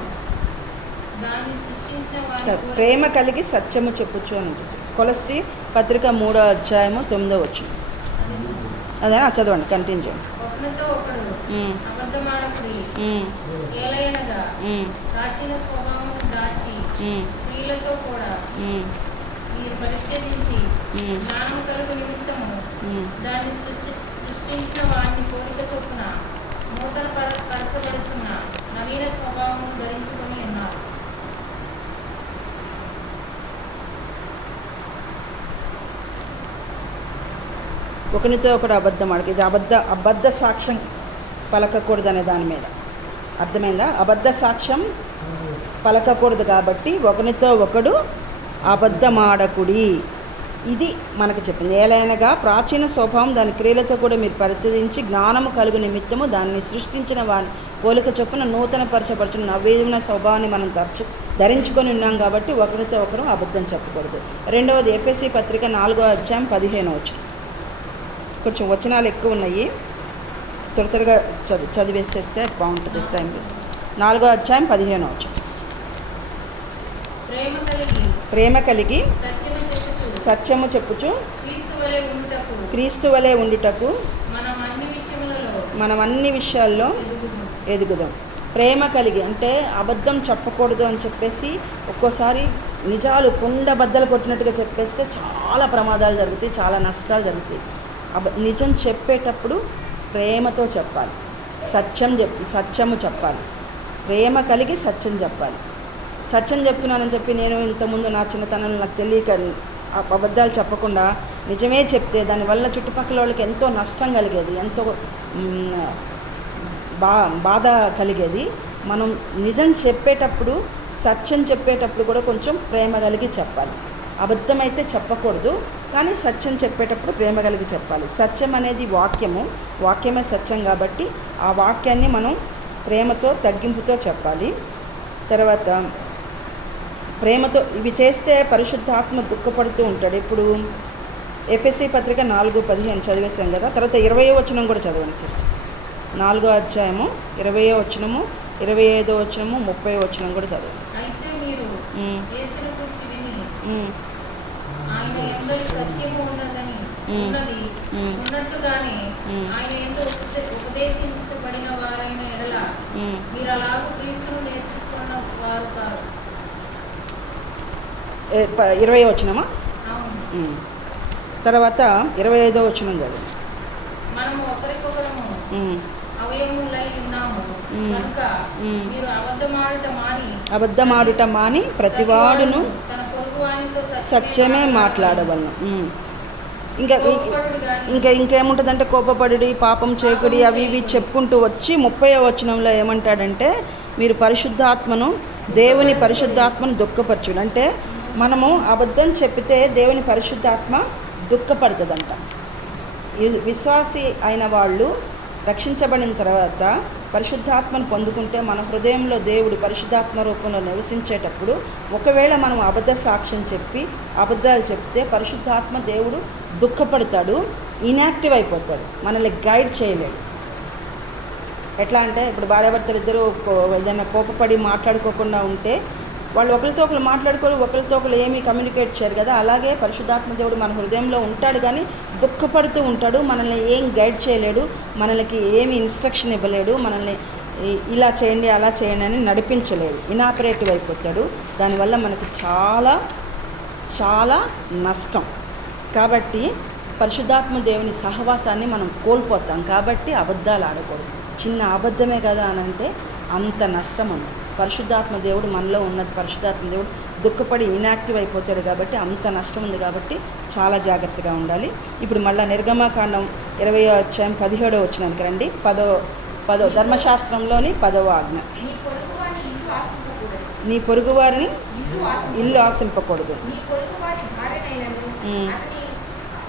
దాన్ని సృష్టించిన వారి ప్రేమ కలిగి సత్యము చెప్పుచు అని ఉంటుంది. కొలస్సీ పత్రిక 3వ అధ్యాయము 9వ వచనం. అదే చదవండి, కంటిన్యూ చేయండి. ఒకరితో ఒకడు అబద్ధమాడకుడి, ఏలయనగా ప్రాచీన స్వభావమును దాచి క్రియలతో కూడా మీరు పరిశీలించి జ్ఞానం కలుగు నిమిత్తము దాన్ని సృష్టించిన వారిని కోరిక చొప్పున నూతన పరచబడుచున్న నవీన స్వభావమును ధరించుకొని ఉన్నారు. ఒకరితో ఒకడు అబద్ధం ఆడకు. ఇది అబద్ధ సాక్ష్యం పలకకూడదనే దాని మీద అర్థమైందా? అబద్ధ సాక్ష్యం పలకకూడదు కాబట్టి ఒకరితో ఒకడు అబద్ధమాడకుడి. ఇది మనకు చెప్పింది. ఏలైనగా ప్రాచీన స్వభావం దాని క్రియలతో కూడా మీరు పరిశీలించి జ్ఞానము కలుగు నిమిత్తము దాన్ని సృష్టించిన వారి పోలిక చొప్పున నూతన పరచబడుచున్న నవీన స్వభావాన్ని మనం ధరించుకొని ఉన్నాం కాబట్టి ఒకరితో ఒకరు అబద్ధం చెప్పకూడదు. 2వది ఎఫెసీ పత్రిక 4వ అధ్యాయం 15వ వచనం. కొంచెం వచనాలు ఎక్కువ ఉన్నాయి, త్వరగా చదివేసేస్తే బాగుంటుంది. టైం 4వ అధ్యాయం 15వ వచనం. ప్రేమ కలిగి సత్యము చెప్పుచు క్రీస్తు వలె ఉండుటకు మనం అన్ని విషయాల్లో ఎదుగుదాం. ప్రేమ కలిగి అంటే అబద్ధం చెప్పకూడదు అని చెప్పేసి ఒక్కోసారి నిజాలు కుండ బద్దలు కొట్టినట్టుగా చెప్పేస్తే చాలా ప్రమాదాలు జరుగుతాయి, చాలా నష్టాలు జరుగుతాయి. నిజం చెప్పేటప్పుడు ప్రేమతో చెప్పాలి, సత్యము చెప్పాలి. ప్రేమ కలిగి సత్యం చెప్పాలి. సత్యం చెప్తున్నానని చెప్పి నేను ఇంతకుముందు నా చిన్నతనంలో నాకు తెలియక అబద్ధాలు చెప్పకుండా నిజమే చెప్తే దానివల్ల చుట్టుపక్కల వాళ్ళకి ఎంతో నష్టం కలిగేది, ఎంతో బాధ కలిగేది. మనం నిజం చెప్పేటప్పుడు సత్యం చెప్పేటప్పుడు కూడా కొంచెం ప్రేమ కలిగి చెప్పాలి. అబద్ధమైతే చెప్పకూడదు, కానీ సత్యం చెప్పేటప్పుడు ప్రేమ కలిగి చెప్పాలి. సత్యం అనేది వాక్యమే సత్యం కాబట్టి ఆ వాక్యాన్ని మనం ప్రేమతో తగ్గింపుతో చెప్పాలి. తర్వాత ప్రేమతో ఇవి చేస్తే పరిశుద్ధాత్మ దుఃఖపడుతూ ఉంటాడు. ఇప్పుడు ఎఫెసీ పత్రిక 4:15 చదివేశాం కదా. తర్వాత 20వ వచనం కూడా చదవండి సిస్టర్. 4వ అధ్యాయము 20వ వచనము, 25వ వచనము, 30వ వచనం కూడా చదవండి. ఉన్నట్టుగానే ఆయన ఎందు ఉపదేశించబడిన వారైన ఎడల మీరు అలాగూ క్రీస్తును నేర్చుకున్న వారు కాదు. 20వ వచనమా? తర్వాత 25వ వచనం చదువు. మనము ఒకరికొకరము అవయములై ఉన్నాము కనుక మీరు అబద్ధమాడుట మాని ప్రతివాడును తన పొరుగువానితో సత్యమే మాట్లాడవలను. ఇంకేముంటుందంటే కోపపడుడి, పాపం చేయకుడి, అవి ఇవి చెప్పుకుంటూ వచ్చి 30వ వచనంలో ఏమంటాడంటే మీరు దేవుని పరిశుద్ధాత్మను దుఃఖపరచుడు. అంటే మనము అబద్ధం చెప్పితే దేవుని పరిశుద్ధాత్మ దుఃఖపడుతుందంట. విశ్వాసి అయిన వాళ్ళు రక్షించబడిన తర్వాత పరిశుద్ధాత్మను పొందుకుంటే మన హృదయంలో దేవుడు పరిశుద్ధాత్మ రూపంలో నివసించేటప్పుడు ఒకవేళ మనం అబద్ధ సాక్ష్యం చెప్పి అబద్ధాలు చెప్తే పరిశుద్ధాత్మ దేవుడు దుఃఖపడతాడు, ఇన్యాక్టివ్ అయిపోతాడు, మనల్ని గైడ్ చేయలేడు. ఎట్లా అంటే ఇప్పుడు భార్యాభర్తలు ఇద్దరు ఏదైనా కోపపడి మాట్లాడుకోకుండా ఉంటే వాళ్ళు ఒకరితో ఒకరు మాట్లాడుకోరు, ఒకరితో ఒకరు ఏమీ కమ్యూనికేట్ చేయరు కదా. అలాగే పరిశుద్ధాత్మ దేవుడు మన హృదయంలో ఉంటాడు కానీ దుఃఖపడుతూ ఉంటాడు, మనల్ని ఏం గైడ్ చేయలేడు, మనకి ఏమి ఇన్స్ట్రక్షన్ ఇవ్వలేడు, మనల్ని ఇలా చేయండి అలా చేయండి అని నడిపించలేడు, ఇనాపరేటివ్ అయిపోతాడు. దానివల్ల మనకి చాలా చాలా నష్టం. కాబట్టి పరిశుద్ధాత్మ దేవుని సహవాసాన్ని మనం కోల్పోతాం. కాబట్టి అబద్ధాలు ఆడకూడదు. చిన్న అబద్ధమే కదా అని అంటే అంత నష్టం ఉంది. పరిశుద్ధాత్మ దేవుడు మనలో ఉన్నది, పరిశుద్ధాత్మ దేవుడు దుఃఖపడి ఇన్యాక్టివ్ అయిపోతాడు కాబట్టి అంత నష్టం ఉంది. కాబట్టి చాలా జాగ్రత్తగా ఉండాలి. ఇప్పుడు మళ్ళీ నిర్గమకాండం 20వ అధ్యాయం 17వ వచనానికి రండి. 10వ ధర్మశాస్త్రంలోని 10వ ఆజ్ఞ. నీ పొరుగువారిని ఇల్లు ఆశింపకూడదు. ఇల్లు ఆశింపకూడదు. నీ పొరుగు వారి భార్యనైనను ఉమ్.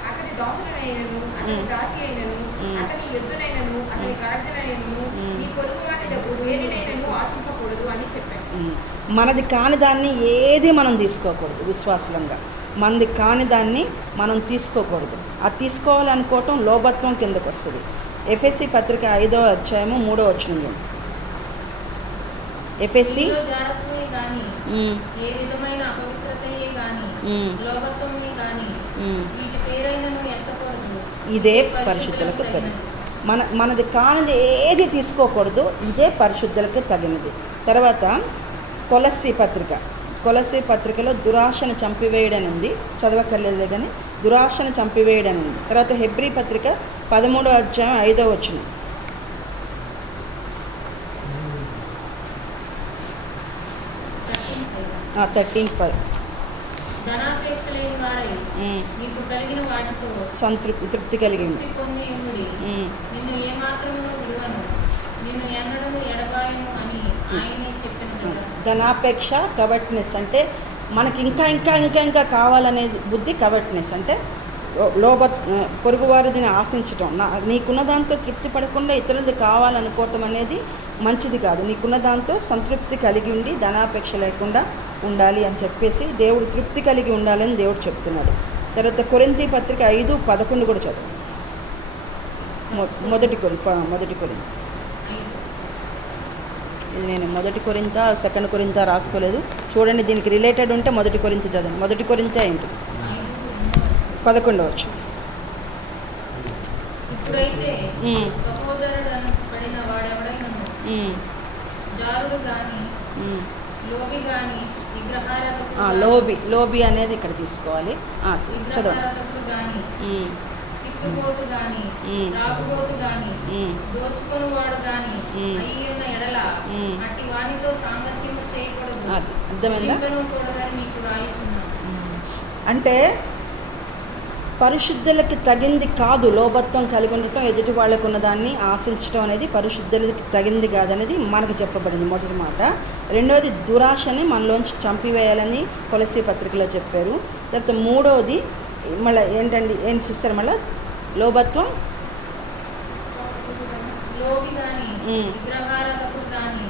అతని దాసుడైనను అతని దాసి అయినను అతని ఎద్దునైనను అతని గాడిదనైనను నీ పొరుగు వారి వేడినైనను ఆశింపకూడదు అని చెప్పాను. మనది కాని దాన్ని ఏది మనం తీసుకోకూడదు. విశ్వాసంగా మనది కాని దాన్ని మనం తీసుకోకూడదు. అది తీసుకోవాలనుకోవటం లోభత్వం కిందకు వస్తుంది. ఎఫెసీ పత్రిక 5వ అధ్యాయము 3వ వచనం. ఎఫెసీ మీలో జారత్వమే గాని ఏ విధమైన అపవిత్రతయే గాని లోభత్వమే గాని వీటి పేరైనను ఎత్తకూడదు. ఇదే పరిశుద్ధులకు తగినది. మనది కానిది ఏది తీసుకోకూడదు. ఇదే పరిశుద్ధులకు తగినది. తర్వాత కొలస్సీ పత్రికలో దురాశను చంపివేయడని ఉంది. చదవక్కర్లేదు కానీ దురాశను చంపివేయడని ఉంది. తర్వాత హెబ్రీ పత్రిక 13వ అధ్యాయం 5వ వచనం. 13:5. ధనాపేక్ష లేని వారై మీకు కలిగిన వాటితో తృప్తి కలిగింది. పొంది ఉండుడి. నిన్ను ఏమాత్రమును విడువను, నిన్ను ఎన్నడను ఎడబాయను అని ఆయనే చెప్పిన కదా. ధనాపేక్ష కవర్ట్నెస్ అంటే మనకి ఇంకా ఇంకా ఇంకా ఇంకా కావాలనే బుద్ధి కవర్ట్నెస్ అంటే పొరుగువారిదిని ఆశించటం. నీకున్న దాంతో తృప్తి పడకుండా ఇతరులది కావాలనుకోవటం అనేది మంచిది కాదు. నీకున్న దాంతో సంతృప్తి కలిగి ఉండి ధనాపేక్ష లేకుండా ఉండాలి అని చెప్పేసి దేవుడు తృప్తి కలిగి ఉండాలని దేవుడు చెప్తున్నాడు. తర్వాత కొరింథీ పత్రిక 5:11 కూడా చదువు. మొదటి కొరింథీ. నేను మొదటి కొరింథ సెకండ్ కొరింథ రాసుకోలేదు. చూడండి, దీనికి రిలేటెడ్ ఉంటే మొదటి కొరింథీ చదవండి. మొదటి కొరింథీ ఏంటి? 11వ వచనం. ఇప్పుడైతే సహోదరుడు పడిన వాడెవడైనను జారుడు గాని లోబి గాని లోబి అనేది ఇక్కడ తీసుకోవాలి. చదవండి. గాని తిప్పుబోతు గాని రాగుబోతు గాని దోచుకొనువాడు గాని అయ్యున్న ఎడల అట్టి వానితో సాంగత్యము చేయకూడదు. అర్థమైందా? మీకు రాయిచున్నాను. అంటే పరిశుద్ధులకి తగింది కాదు లోభత్వం కలిగి ఉండటం, ఎదుటి వాళ్ళకు ఉన్న దాన్ని ఆశించడం అనేది పరిశుద్ధులకి తగింది కాదనేది మనకు చెప్పబడింది మొదటి మాట. రెండవది దురాశని మనలోంచి చంపివేయాలని కొలస్సీ పత్రికలో చెప్పారు. తర్వాత మూడవది మళ్ళీ ఏంటి సిస్టర్, మళ్ళీ లోభత్వం లోబి గాని విగ్రహారాధకుడు గాని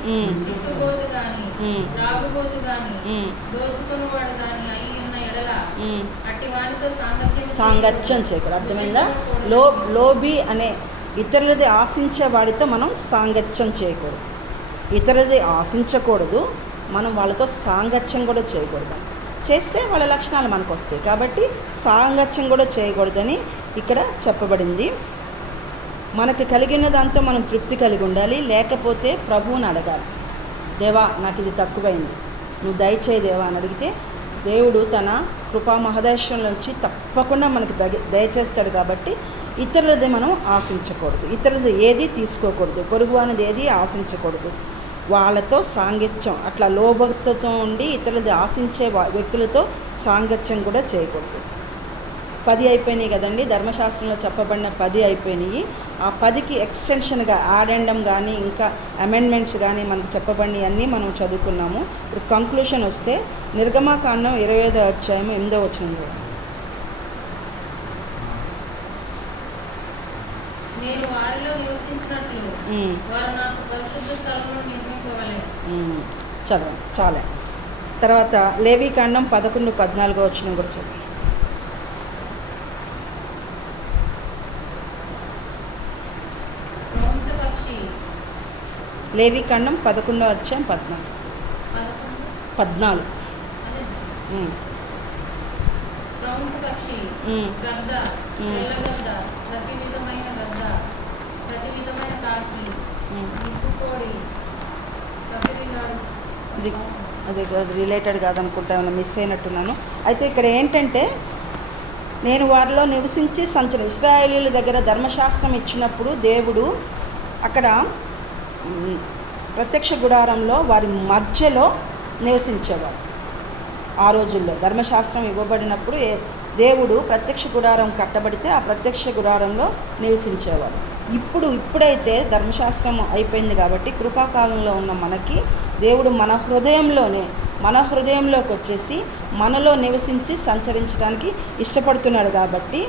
తిట్టుబోతు గాని రాగుబోతు గాని దోచుకొనువాడు గాని అయ్యున్న ఎడల అట్టి వానితో సాంగత్యం చేయకూడదు. అర్థమైందా? లోబి అనే ఇతరులది ఆశించే వాడితో మనం సాంగత్యం చేయకూడదు. ఇతరులది ఆశించకూడదు, మనం వాళ్ళతో సాంగత్యం కూడా చేయకూడదు. చేస్తే వాళ్ళ లక్షణాలు మనకు వస్తాయి. కాబట్టి సాంగత్యం కూడా చేయకూడదని ఇక్కడ చెప్పబడింది. మనకు కలిగిన దాంతో మనం తృప్తి కలిగి ఉండాలి. లేకపోతే ప్రభువుని అడగాలి. దేవా, నాకు ఇది తక్కువైంది, నువ్వు దయచేయి దేవా అని అడిగితే దేవుడు తన కృపా మహదేశ్వరం నుంచి తప్పకుండా మనకు దయచేస్తాడు. కాబట్టి ఇతరులది మనం ఆశించకూడదు, ఇతరులది ఏది తీసుకోకూడదు, పొరుగు అనేది ఏది ఆశించకూడదు. వాళ్ళతో సాంగత్యం, అట్లా లోభక్తతో ఉండి ఇతరులది ఆశించే వ్యక్తులతో సాంగత్యం కూడా చేయకూడదు. 10 అయిపోయినాయి కదండి, ధర్మశాస్త్రంలో చెప్పబడిన 10 అయిపోయినాయి. ఆ 10కి ఎక్స్టెన్షన్గా యాడెండం కానీ ఇంకా అమెండ్మెంట్స్ కానీ మనకు చెప్పబడినవి అన్నీ మనం చదువుకున్నాము. ఇప్పుడు కంక్లూషన్ వస్తే నిర్గమాకాండం 25వ అధ్యాయం 8వ వచనం. నేను వారిలో నివసించినట్లు వారు నాకు పరిశుద్ధ స్థలంలో నిర్మింపవలెను. చదవండి, చాలా. తర్వాత లేవీకాండం 11:14 వచనం కూడా చదవండి. లేవీకాండం 11వ అధ్యాయం 14. పక్షి గద్ద, తెల్లగద్ద, ప్రతి విధమైన గద్ద, ప్రతి విధమైన కాకి, నిప్పుకోడి, అది రిలేటెడ్ కాదనుకుంటా, ఏమైనా మిస్ అయినట్టున్నాను. అయితే ఇక్కడ ఏంటంటే, నేను వారిలో నివసించి ఇశ్రాయేలీయుల దగ్గర ధర్మశాస్త్రం ఇచ్చినప్పుడు దేవుడు అక్కడ ప్రత్యక్ష గుడారంలో వారి మధ్యలో నివసించేవాడు. ఆ రోజుల్లో ధర్మశాస్త్రం ఇవ్వబడినప్పుడు దేవుడు ప్రత్యక్ష గుడారం కట్టబడితే ఆ ప్రత్యక్ష గుడారంలో నివసించేవాడు. ఇప్పుడైతే ధర్మశాస్త్రం అయిపోయింది కాబట్టి కృపాకాలంలో ఉన్న మనకి దేవుడు మన హృదయంలోకి వచ్చేసి మనలో నివసించి సంచరించడానికి ఇష్టపడుతున్నాడు కాబట్టి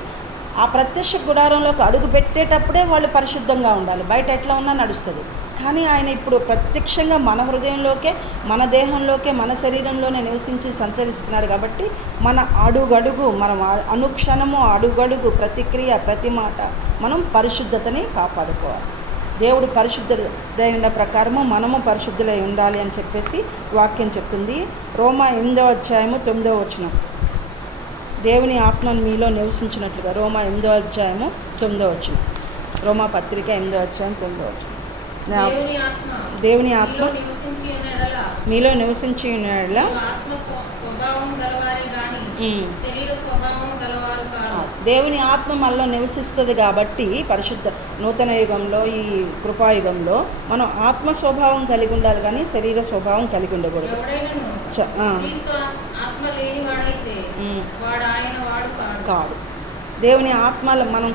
ఆ ప్రత్యక్ష గుడారంలోకి అడుగు పెట్టేటప్పుడే వాళ్ళు పరిశుద్ధంగా ఉండాలి. బయట ఎట్లా ఉన్నా నడుస్తుంది. కానీ ఆయన ఇప్పుడు ప్రత్యక్షంగా మన హృదయంలోకే, మన దేహంలోకే, మన శరీరంలోనే నివసించి సంచరిస్తున్నాడు కాబట్టి మన అడుగడుగు, మనం అనుక్షణము అడుగడుగు, ప్రతిక్రియ, ప్రతి మాట మనం పరిశుద్ధతని కాపాడుకోవాలి. దేవుడు పరిశుద్ధుడై ఉన్న ప్రకారము మనము పరిశుద్ధులై ఉండాలి అని చెప్పేసి వాక్యం చెప్తుంది. రోమా 8వ అధ్యాయము 9వ వచనం. దేవుని ఆత్మను మీలో నివసించినట్లుగా. రోమా 8వ అధ్యాయము 9వ వచనం. రోమా పత్రిక 8వ అధ్యాయం 9వ వచనం. దేవుని ఆత్మ మీలో నివసించి ఉన్న యెడల దేవుని ఆత్మ మనలో నివసిస్తుంది కాబట్టి పరిశుద్ధ నూతన యుగంలో, ఈ కృపాయుగంలో మనం ఆత్మ స్వభావం కలిగి ఉండాలి కానీ శరీర స్వభావం కలిగి ఉండకూడదు. కాదు. దేవుని ఆత్మ మనం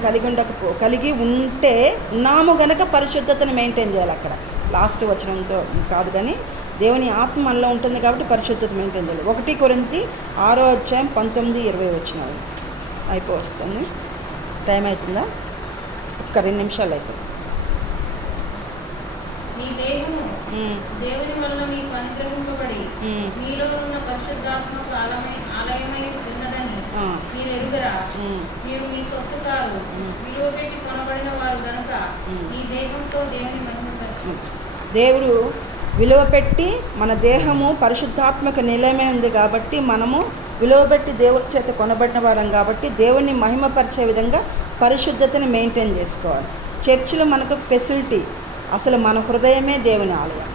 కలిగి ఉన్నాము గనక పరిశుద్ధతను మెయింటైన్ చేయాలి. అక్కడ లాస్ట్ వచనంతో కాదు కానీ దేవుని ఆత్మ మనలో ఉంటుంది కాబట్టి పరిశుద్ధత మెయింటైన్ చేయాలి. 1 కొరింథీ 6వ అధ్యాయం 19-20 వచనాలు. అయిపోతుంది. టైం అవుతుందా? ఒక్క 2 నిమిషాలు అయిపోతుంది. మీ దేహము దేవుని వలన మీకు అనుగ్రహింపబడి మీలో ఉన్న పరిశుద్ధాత్మకు ఆలయమై ఉన్నదని మీరు ఎరుగరా? మీరు మీ సొత్తు కాదు, విలువ పెట్టి కొనబడిన వారు గనుక మీ దేహంతో దేవుని మహిమపరచు. దేవుడు విలువ పెట్టి, మన దేహము పరిశుద్ధాత్మక నిలయమే ఉంది కాబట్టి మనము విలువ పెట్టి దేవుడి చేత కొనబడిన వారం కాబట్టి దేవుణ్ణి మహిమపరిచే విధంగా పరిశుద్ధతని మెయింటైన్ చేసుకోవాలి. చర్చిలో మనకు ఫెసిలిటీ, అసలు మన హృదయమే దేవుని ఆలయం.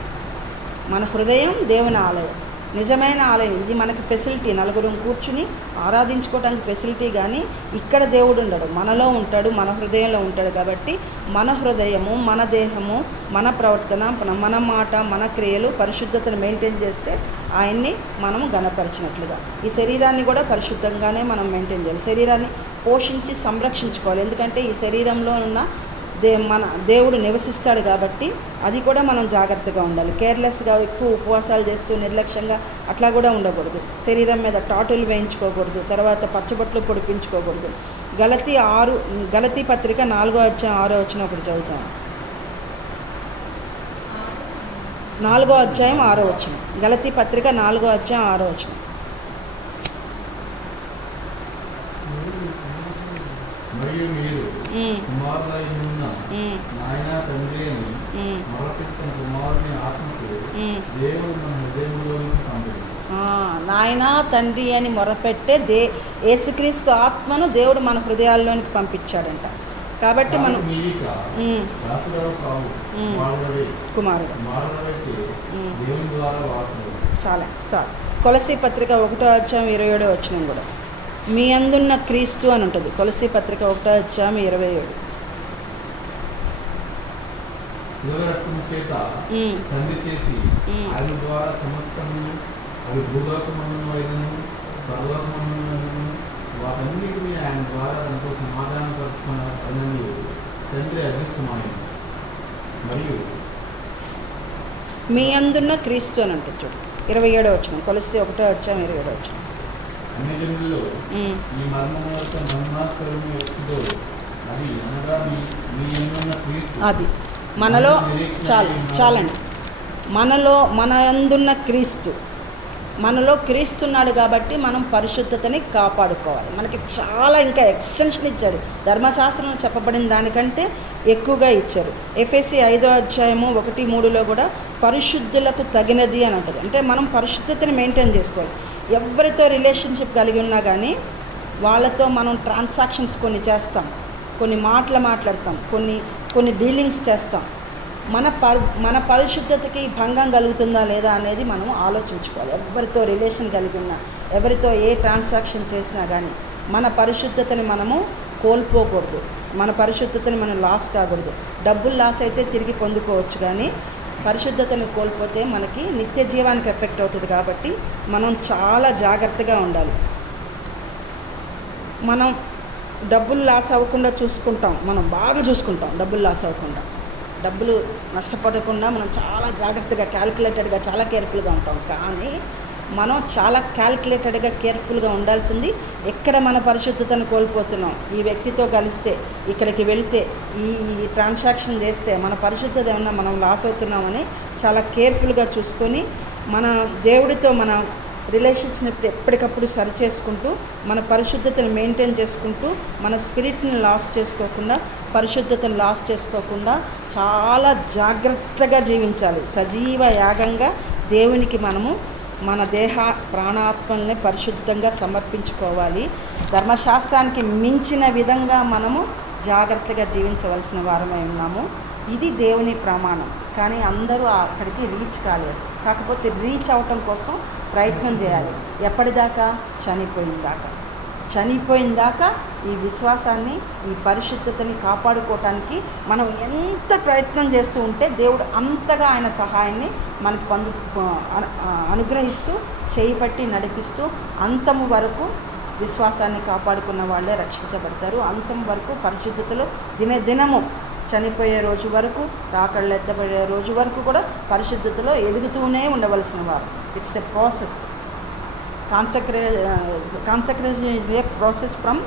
మన హృదయం దేవుని ఆలయం, నిజమైన ఆలయం. ఇది మనకి ఫెసిలిటీ, నలుగురు కూర్చుని ఆరాధించుకోవడానికి ఫెసిలిటీ. కానీ ఇక్కడ దేవుడు ఉండడు, మనలో ఉంటాడు, మన హృదయంలో ఉంటాడు. కాబట్టి మన హృదయము, మన దేహము, మన ప్రవర్తన, మన మాట, మన క్రియలు పరిశుద్ధతను మెయింటైన్ చేస్తే ఆయన్ని మనము గణపరిచినట్లుగా. ఈ శరీరాన్ని కూడా పరిశుద్ధంగానే మనం మెయింటైన్ చేయాలి. శరీరాన్ని పోషించి సంరక్షించుకోవాలి. ఎందుకంటే ఈ శరీరంలో ఉన్న మన దేవుడు నివసిస్తాడు కాబట్టి అది కూడా మనం జాగ్రత్తగా ఉండాలి. కేర్లెస్గా ఎక్కువ ఉపవాసాలు చేస్తూ నిర్లక్ష్యంగా అట్లా కూడా ఉండకూడదు. శరీరం మీద టాటులు వేయించుకోకూడదు. తర్వాత పచ్చబొట్లు పొడిపించుకోకూడదు. గలతీ పత్రిక 4వ అధ్యాయం 6వ వచనం ఒకటి చదువుతాను. 4వ అధ్యాయం 6వ వచనం. గలతీ పత్రిక 4వ అధ్యాయం 6వ వచనం. మరియు మీరు కుమారులైన నాయన తండ్రి అని మొరపెట్టిన కుమారుని ఆత్మకు దేవుడు మన హృదయంలోనికి పంపించాడు. నాయన తండ్రి అని మొరపెట్టే యేసుక్రీస్తు ఆత్మను దేవుడు మన హృదయాల్లోనికి పంపించాడంట. కాబట్టి మనం కుమారుడు చాలా కొలసీ పత్రిక 1వ అధ్యాయం 27వ వచనం కూడా మీ అందున్న క్రీస్తు అని ఉంటుంది. కొలసీ పత్రిక 1వ అధ్యాయం 27. తండ్రి చేసి ఆయన ద్వారా సమస్తము అవి భూలోకమందును పరలోకమందును వాటన్నిటిని ఆయన ద్వారా దాంతో సమాధానపరుచుకున్న తండ్రి అదృష్టమైంది. మరియు మీ అందున్న క్రీస్తు అని ఉంటుంది చూడు 27వ వచనం. కొలసీ 1వ అధ్యాయం 27వ వచనం. అన్ని జనులలో ఈ మర్మము యొక్క మహిమాస్కరము ఎప్పుడో అది అనగా మీ అందున్న క్రీస్తు. అది మనలో చాలండి. మన అందున్న క్రీస్తు, మనలో క్రీస్తున్నాడు కాబట్టి మనం పరిశుద్ధతని కాపాడుకోవాలి. మనకి చాలా ఇంకా ఎక్స్టెన్షన్ ఇచ్చాడు. ధర్మశాస్త్రంలో చెప్పబడిన దానికంటే ఎక్కువగా ఇచ్చారు. ఎఫెసీ 5వ అధ్యాయము 1-3లో కూడా పరిశుద్ధులకు తగినది అని ఉంటుంది. అంటే మనం పరిశుద్ధతని మెయింటైన్ చేసుకోవాలి. ఎవరితో రిలేషన్షిప్ కలిగి ఉన్నా కానీ వాళ్ళతో మనం ట్రాన్సాక్షన్స్ కొన్ని చేస్తాం, కొన్ని మాట్లాడతాం, కొన్ని డీలింగ్స్ చేస్తాం. మన పరిశుద్ధతకి భంగం కలుగుతుందా లేదా అనేది మనం ఆలోచించుకోవాలి. ఎవరితో రిలేషన్ కలిగి ఉన్నా, ఎవరితో ఏ ట్రాన్సాక్షన్ చేసినా కానీ మన పరిశుద్ధతని మనము కోల్పోకూడదు. మన పరిశుద్ధతని మనం లాస్ కాకూడదు. డబ్బులు లాస్ అయితే తిరిగి పొందుకోవచ్చు కానీ పరిశుద్ధతను కోల్పోతే మనకి నిత్య జీవానికి ఎఫెక్ట్ అవుతుంది. కాబట్టి మనం చాలా జాగ్రత్తగా ఉండాలి. మనం డబ్బులు లాస్ అవ్వకుండా చూసుకుంటాం, మనం బాగా చూసుకుంటాం డబ్బులు లాస్ అవ్వకుండా, డబ్బులు నష్టపడకుండా మనం చాలా జాగ్రత్తగా క్యాలిక్యులేటెడ్గా చాలా కేర్ఫుల్గా ఉంటాం. కానీ మనం చాలా క్యాలిక్యులేటెడ్గా కేర్ఫుల్గా ఉండాల్సింది ఎక్కడ మన పరిశుద్ధతను కోల్పోతున్నాం. ఈ వ్యక్తితో కలిస్తే, ఇక్కడికి వెళితే, ఈ ట్రాన్సాక్షన్ చేస్తే మన పరిశుద్ధత ఏమన్నా మనం లాస్ అవుతున్నామని చాలా కేర్ఫుల్గా చూసుకొని మన దేవుడితో మన రిలేషన్షిప్ ఎప్పటికప్పుడు సరి చేసుకుంటూ మన పరిశుద్ధతను మెయింటైన్ చేసుకుంటూ మన స్పిరిట్ని లాస్ చేసుకోకుండా, పరిశుద్ధతను లాస్ చేసుకోకుండా చాలా జాగ్రత్తగా జీవించాలి. సజీవ యాగంగా దేవునికి మనము మన దేహ ప్రాణాత్మల్ని పరిశుద్ధంగా సమర్పించుకోవాలి. ధర్మశాస్త్రానికి మించిన విధంగా మనము జాగ్రత్తగా జీవించవలసిన వారమై ఉన్నాము. ఇది దేవుని ప్రమాణం. కానీ అందరూ అక్కడికి రీచ్ కాలేరు. కాకపోతే రీచ్ అవటం కోసం ప్రయత్నం చేయాలి. ఎప్పటిదాకా? చనిపోయిన దాకా ఈ విశ్వాసాన్ని, ఈ పరిశుద్ధతని కాపాడుకోవటానికి మనం ఎంత ప్రయత్నం చేస్తూ ఉంటే దేవుడు అంతగా ఆయన సహాయాన్ని మనకు అనుగ్రహిస్తూ చేయిపట్టి నడిపిస్తూ అంతము వరకు విశ్వాసాన్ని కాపాడుకున్న వాళ్ళే రక్షించబడతారు. అంతం వరకు పరిశుద్ధతలో దినదినము చనిపోయే రోజు వరకు, రాకళ్ళు ఎత్తబడే రోజు వరకు కూడా పరిశుద్ధతలో ఎదుగుతూనే ఉండవలసిన వారు. It's a process. Consecration is a process from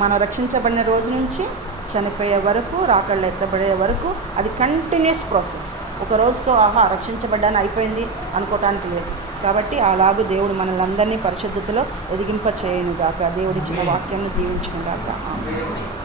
మనం రక్షించబడిన రోజు నుంచి చనిపోయే వరకు, రాకళ్ళు ఎత్తబడే వరకు. అది కంటిన్యూస్ ప్రాసెస్. ఒక రోజుతో రక్షించబడ్డాను అయిపోయింది అనుకోవటానికి లేదు. కాబట్టి అలాగూ దేవుడు మనల్ని అందరినీ పరిశుద్ధతలో ఎదిగింప చేయనుగాక. దేవుడిచ్చిన వాక్యాన్ని దీవించునుగాక. ఆమేన్.